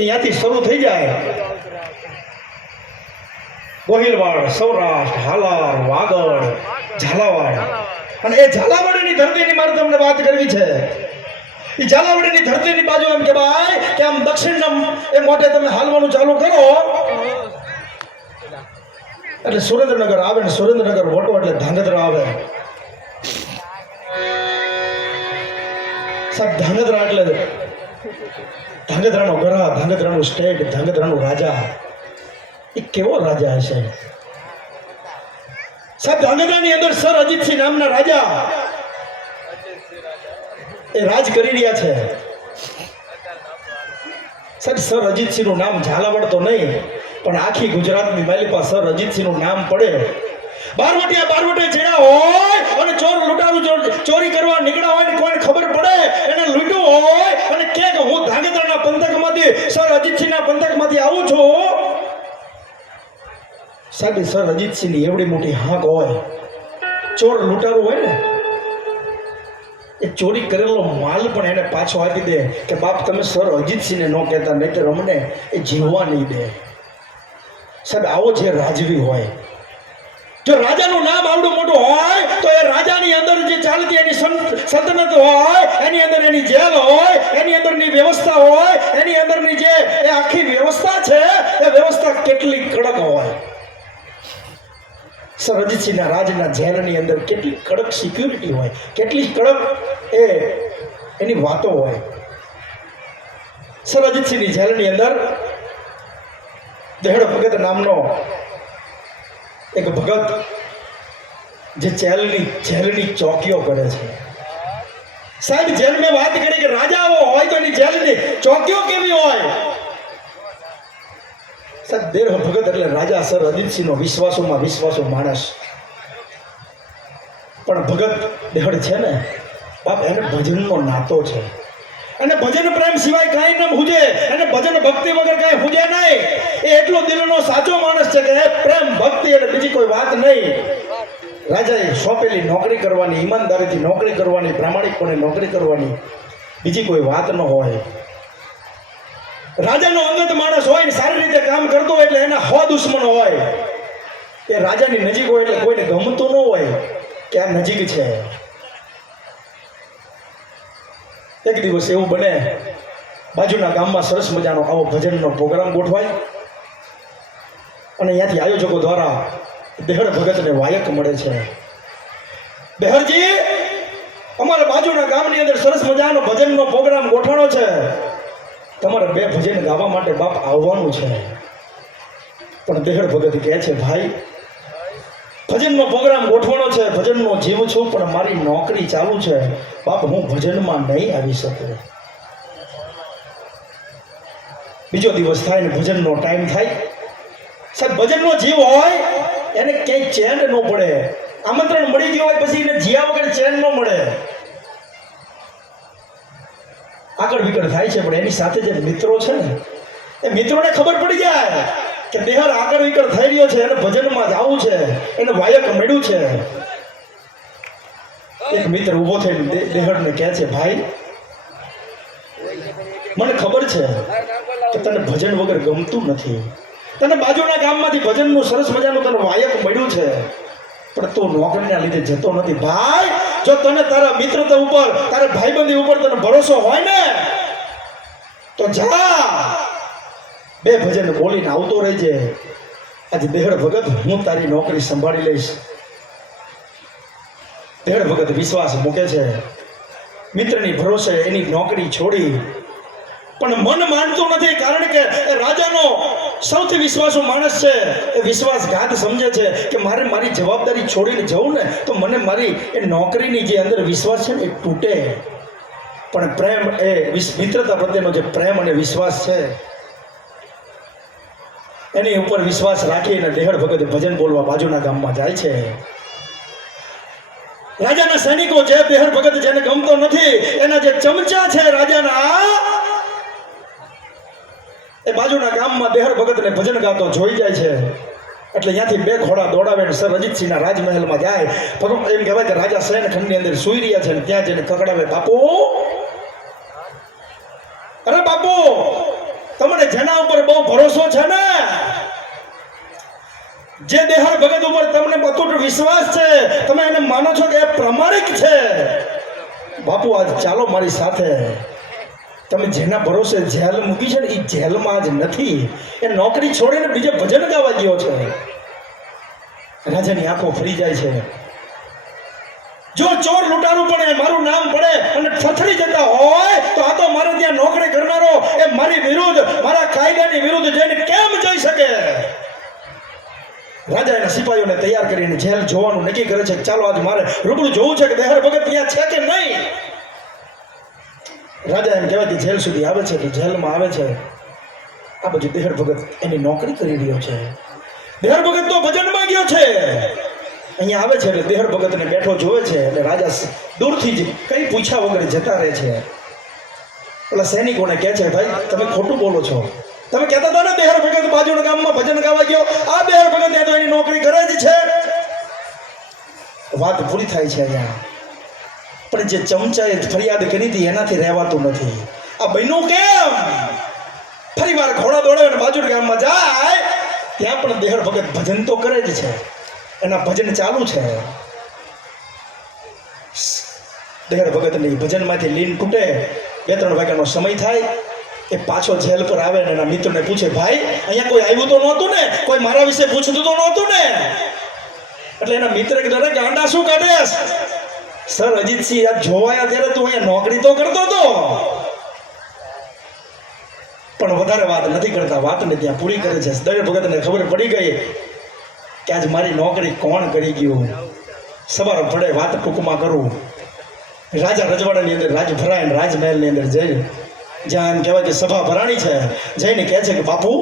અહીંયાથી શરૂ થઈ જાય ગોહિલવાડ, સૌરાષ્ટ્ર, હાલાર, વાગડ, ઝાલાવાડ. અને એ ઝાલાવાડની ધરતીની મારે તમને વાત કરવી છે. એ ઝાલાવાડની ધરતીની બાજુ એમ કે ભાઈ કે આમ દક્ષિણના એ મોઢે તમે હાલવાનું ચાલુ કરો એટલે સુરેન્દ્રનગર આવે ને સુરેન્દ્રનગર વટો એટલે ધાંગધ્રા આવે. સાહેબ ધાંગધ્રા એટલે ધાંગધ્રાનો ગરા, ધાંગધ્રાનું સ્ટેટ, ધાંગધ્રાનું રાજા. એ કેવો રાજા હશે સાહેબ? ધાંગધ્રાની અંદર સર અજીતસિંહ નામના રાજા એ રાજ કરી રહ્યા છે. સાહેબ સર અજીતસિંહનું નામ ઝાલાવાડ તો નહીં પણ આખી ગુજરાતની માલિપા સર અજીતસિંહનું નામ પડે. બારવટે ચડ્યા હોય અને ચોર લૂંટારું ચોરી કરવા નીકળ્યા હોય ને કોઈને ખબર પડે એને લૂંટ્યું હોય અને કે હું ધાંગધ્રાના પંથકમાંથી સર અજીતસિંહના પંથકમાંથી આવું છું. સાહેબ સર અજીતસિંહની એવડી મોટી હાંક હોય, ચોર લૂંટારું હોય ને એ ચોરી કરેલો માલ પણ એને પાછો આપી દે કે બાપ તમે સર અજીતસિંહને ન કહેતા, નહીતર અમને એ જીવવા નહીં દે. સાહેબ આવો જે રાજવી હોય, જો રાજાનું નામ આવડું મોટું હોય તો એ રાજાની અંદર જે ચાલતી એની સલ્તનત હોય, એની અંદર એની જેલ હોય, એની અંદરની વ્યવસ્થા હોય, એની અંદરની જે એ આખી વ્યવસ્થા છે એ વ્યવસ્થા કેટલી કડક હોય. સર અજીતસિંહના રાજના જેલની અંદર કેટલી કડક સિક્યુરિટી હોય, કેટલી કડક એની વાતો હોય. સર અજીતસિંહની જેલની અંદર દેહડ ભગત નામનો એક ભગત જે જેલની ચોકીઓ કરે છે. સાહેબ જેલ મેં વાત કરી કે રાજાઓ હોય તો એની જેલની ચોકીઓ કેવી હોય? સાહેબ દેહ ભગત એટલે રાજા સર અજીતસિંહનો વિશ્વાસુ માણસ. પણ ભગત દેહડ છે ને બાપ એને ભજનનો નાતો છે અને ભજન પ્રેમ સિવાય કાંઈ ન હુજે અને ભજન ભક્તિ વગર કાંઈ હુજે નહીં. એ એટલો દિલનો સાચો માણસ છે કે પ્રેમ ભક્તિ એટલે બીજી કોઈ વાત નહીં. રાજાએ સોંપેલી નોકરી કરવાની, ઈમાનદારીથી નોકરી કરવાની, પ્રામાણિકપણે નોકરી કરવાની, બીજી કોઈ વાત ન હોય. રાજાનો અંગત માણસ હોય ને સારી રીતે કામ કરતો હોય એટલે એના 100 દુશ્મન હોય. એ રાજાની નજીક હોય એટલે કોઈને ગમતું ન હોય કે આ નજીક છે. એક દિવસ એવું બને બાજુના ગામમાં સરસ મજાનો આવો ભજનનો પ્રોગ્રામ ગોઠવાય અને અહીંયાથી આયોજકો દ્વારા દેહડ ભગતને વાયક મળે છે. બેહરજી, અમારા બાજુના ગામની અંદર સરસ મજાનો ભજનનો પ્રોગ્રામ ગોઠવાનો છે, તમારે 2 ભજન ગાવા માટે બાપ આવવાનું છે. પણ દેહડ ભગત કહે છે ભાઈ ભજનનો પ્રોગ્રામ ગોઠવાનો છે, ભજનનો જીવ છું પણ મારી નોકરી ચાલુ છે બાપ, હું ભજનમાં નહીં આવી શકું. બીજો દિવસ થાય ને ભજનનો ટાઈમ થાય. સાહેબ ભજનનો જીવ હોય એને ક્યાંય ચેન ન પડે. આમંત્રણ મળી ગયું હોય પછી એને જીયા વગર ચેન ન મળે. આગળ વિકળ થાય છે પણ એની સાથે જે મિત્રો છે ને એ મિત્રોને ખબર પડી જાય કે દેહર આગળ વિકળ થઈ રહ્યો છે, એને ભજનમાં જ આવવું છે, એને વાયક મળ્યું છે. એક મિત્ર ઊભો થઈને દેહરને કહે છે ભાઈ મને ખબર છે કે તને ભજન વગર ગમતું નથી, તને બાજુના ગામમાંથી ભજનનું સરસ મજાનું તને વાયક મળ્યું છે પણ તું નોકરીના લીધે જતો નથી. ભાઈ જો તને તારા મિત્રતા ઉપર, તારા ભાઈબંધી ઉપર તને ભરોસો હોય ને તો જા 2 ભજન બોલીને આવતો રહેજે. આજે દેહડ ભગત હું તારી નોકરી સંભાળી લઈશ. દેહડ ભગત વિશ્વાસ મૂકે છે, મિત્રની ભરોસે એની નોકરી છોડી. પણ મન માનતું નથી કારણ કે એ રાજાનો સૌથી વિશ્વાસુ માણસ છે. એ વિશ્વાસઘાત સમજે છે કે મારે મારી જવાબદારી છોડીને જવું ને તો મને મારી એ નોકરીની જે અંદર વિશ્વાસ છે ને એ તૂટે. પણ પ્રેમ એ મિત્રતા પ્રત્યેનો જે પ્રેમ અને વિશ્વાસ છે એની ઉપર વિશ્વાસ રાખીને દેહડ ભગત ભજન બોલવા બાજુના ગામમાં જાય છે. રાજાના સૈનિકો જે દેહડ ભગત જેને ગમતો નથી એના જે ચમચા છે રાજાના એ બાજુના ગામમાં દેહડ ભગતને ભજન ગાતો જોઈ જાય છે. એટલે ત્યાંથી 2 ઘોડા દોડાવે સર અજીતસિંહના રાજમહેલમાં જાય. ભગવાન એમ કહેવાય કે રાજા શયન ખંડની અંદર સૂઈ રહ્યા છે ને ત્યાં જઈને કકડાવે, બાપુ, અરે બાપુ તમને ભરોસો છે ને, જે દેહર ભગત ઉપર તમને અતૂટ વિશ્વાસ છે, તમે એને માનો છો કે એ પ્રમાણિક છે, બાપુ આજ ચાલો મારી સાથે. તમે જેના ભરોસે જેલ મૂકી છે ને, એ જેલમાં આજ નથી, એ નોકરી છોડીને બીજે ભજન ગાવા ગયો છે. રાજાની આંખો ફરી જાય છે. જો ચોર લૂંટારું પણ મારું નામ પડે અને થથડી જતા હોય તો આ તો મારે ત્યાં નોકરી કરનારો એ મારી વિરુદ્ધ, મારા કાયદાની વિરુદ્ધ જઈને કેમ જઈ શકે? રાજા એના સિપાહીઓને તૈયાર કરીને જેલ જોવાનું નક્કી કરે છે. ચાલો આજ મારે રૂબરૂ જોવું છે કે દેહર ભગત ત્યાં છે કે નહીં. રાજા એમ કહેવાય કે જેલ સુધી આવે છે. તો જેલમાં આવે છે, આ બાજુ દેહર ભગત એની નોકરી કરી રહ્યો છે. દેહર ભગત તો ભજનમાં ગયો છે. અહીંયા આવે છે એટલે દેહર ભગતને બેઠો જોવે છે એટલે રાજા દૂરથી જ કઈ પૂછ્યા વગર જતા રહે છે. પેલા સૈનિકોને કહે છે, ભાઈ તમે ખોટું બોલો છો, તમે કહેતા હતા ને દેહર ભગત બાજુના ગામમાં ભજન ગાવા ગયો, આ દેહર ભગત ત્યાં તો એની નોકરી કરે જ છે. વાત પૂરી થાય છે અહીંયા. પણ જે ચમચાએ ફરિયાદ કરી હતી એનાથી રહેવાતું નથી. આ બન્યું કેમ? ફરી વાર ઘોડા દોડાવે બાજુના ગામમાં જાય, ત્યાં પણ દેહર ભગત ભજન તો કરે જ છે, એના ભજન ચાલુ છે. દેહર ભગતની ભજનમાંથી લીન તૂટે, 2-3 વાગ્યાનો સમય થાય, એ પાછો જેલ પર આવે ને એના મિત્રને પૂછે, ભાઈ અહીંયા કોઈ આવ્યું તો નહોતું ને, કોઈ મારા વિશે પૂછતું તો નહોતું ને? એટલે એના મિત્ર કીધું, અરે ગાંડા શું કાઢેસ? સર અજીતસિંહ આ જોવાયા ત્યારે તું અહીંયા નોકરી તો કરતો હતો. પણ વધારે વાત નથી કરતા, વાતને ત્યાં પૂરી કરે છે. દેહર ભગતને ખબર પડી ગઈ કે આજ મારી નોકરી કોણ કરી ગયું. સવાર પડે, વાત ટૂંકમાં કરું. રાજા રજવાડાની અંદર રાજ ભરાય ને રાજમહેલની અંદર જઈ, જ્યાં એમ કહેવાય કે સભા ભરાણી છે, જઈને કહે છે કે બાપુ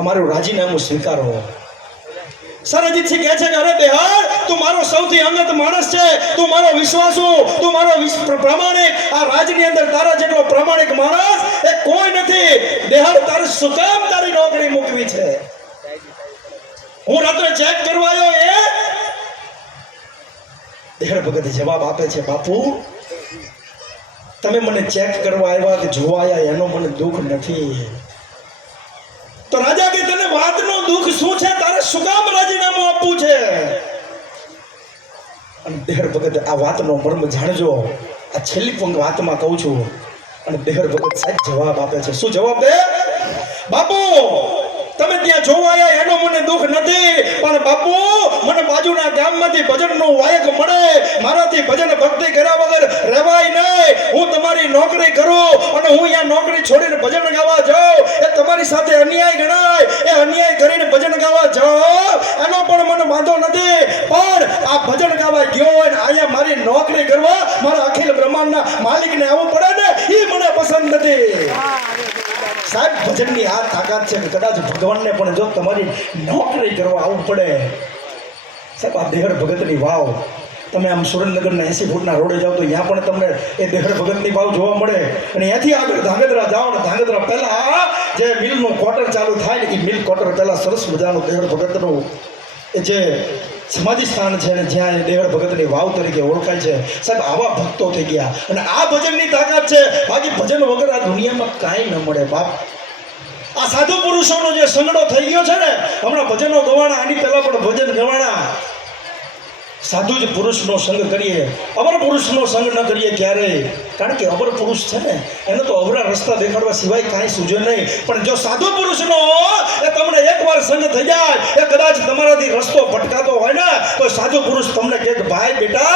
અમારું રાજીનામું સ્વીકારો. સરજીતસિંહ કહે છે કે અરે દેહર, તું મારો સૌથી અંગત માણસ છે, તું મારો વિશ્વાસુ, તું મારો પ્રમાણિક, આ રાજની અંદર તારા જેટલો પ્રમાણિક માણસ એ કોઈ નથી. દેહર, તારે શું કામ તારી નોકરી મૂકવી છે? હું રાત્રે ચેક કરવા આવ્યો એ? દેહર ભગત જવાબ આપે છે, બાપુ તમે મને ચેક કરવા આવ્યા કે જોવા આવ્યા એનો મને દુઃખ નથી. તો રાજા કે તને વાતનું દુઃખ શું છે? તારે શું કામ રાજીનામું આપવું છે? અને દેહર ભગત આ વાતનો મર્મ જાણજો. આ છેલ્લી વાતમાં કહું છું. અને દેહર ભગત સાહેબ જવાબ આપે છે. શું જવાબ દે? બાપુ તમે ત્યાં જોવા આવ્યા એનો મને દુઃખ નથી, પણ બાપુ મને બાજુના ગામમાંથી ભજનનું વાયક મળે, મારાથી ભજન ભક્તિ કર્યા વગર રહેવાય નહીં. હું તમારી નોકરી કરું અને હું અહીંયા નોકરી છોડીને ભજન ગાવા જાઉં, એ તમારી સાથે અન્યાય ગણાય. એ અન્યાય કરીને ભજન ગાવા જાઉં એનો પણ મને વાંધો નથી, પણ આ ભજન ગાવા ગયો હોય ને અહીંયા મારી નોકરી કરવા મારા અખિલ બ્રહ્માંડના માલિકને આવવું પડે ને, એ મને પસંદ નથી. સાહેબ ભજનની આ તાકાત છે કે કદાચ ભગવાનને પણ જો તમારી નોકરી કરવા આવવું પડે. સાહેબ આ દેહર ભગતની વાવ, તમે આમ સુરેન્દ્રનગરના 80 ફૂટના રોડે જાઓ તો ત્યાં પણ તમને એ દેહર ભગતની વાવ જોવા મળે. અને ત્યાંથી આગળ ધાંગધ્રા જાઓ ને ધાંગધ્રા પહેલા જે મિલનું ક્વાર્ટર ચાલુ થાય ને, એ મિલ ક્વાર્ટર પહેલા સરસ મજાનું દેહર ભગતનું એ જે સમાધિ સ્થાન છે ને, જ્યાં દેહર ભગતની વાવ તરીકે ઓળખાય છે. સાહેબ આવા ભક્તો થઈ ગયા અને આ ભજનની તાકાત છે. બાકી ભજન વગર આ દુનિયામાં કાંઈ ન મળે બાપ. આ સાધુ પુરુષોનો જે સંગડો થઈ ગયો છે ને, હમણાં ભજનો ગવાણા, આની પહેલા પણ ભજન ગવાણા. સાધુ જ પુરુષનો સંગ કરીએ, અવર પુરુષનો સંગ ન કરીએ ક્યારેય. કારણ કે અવર પુરુષ છે ને એને તો અવરા રસ્તા દેખાડવા સિવાય કાંઈ સૂઝે નહીં. પણ જો સાધુ પુરુષનો એ તમને એકવાર સંગ થઈ જાય, એ કદાચ તમારાથી રસ્તો ભટકાતો હોય ને, તો સાધુ પુરુષ તમને કહે કે ભાઈ બેટા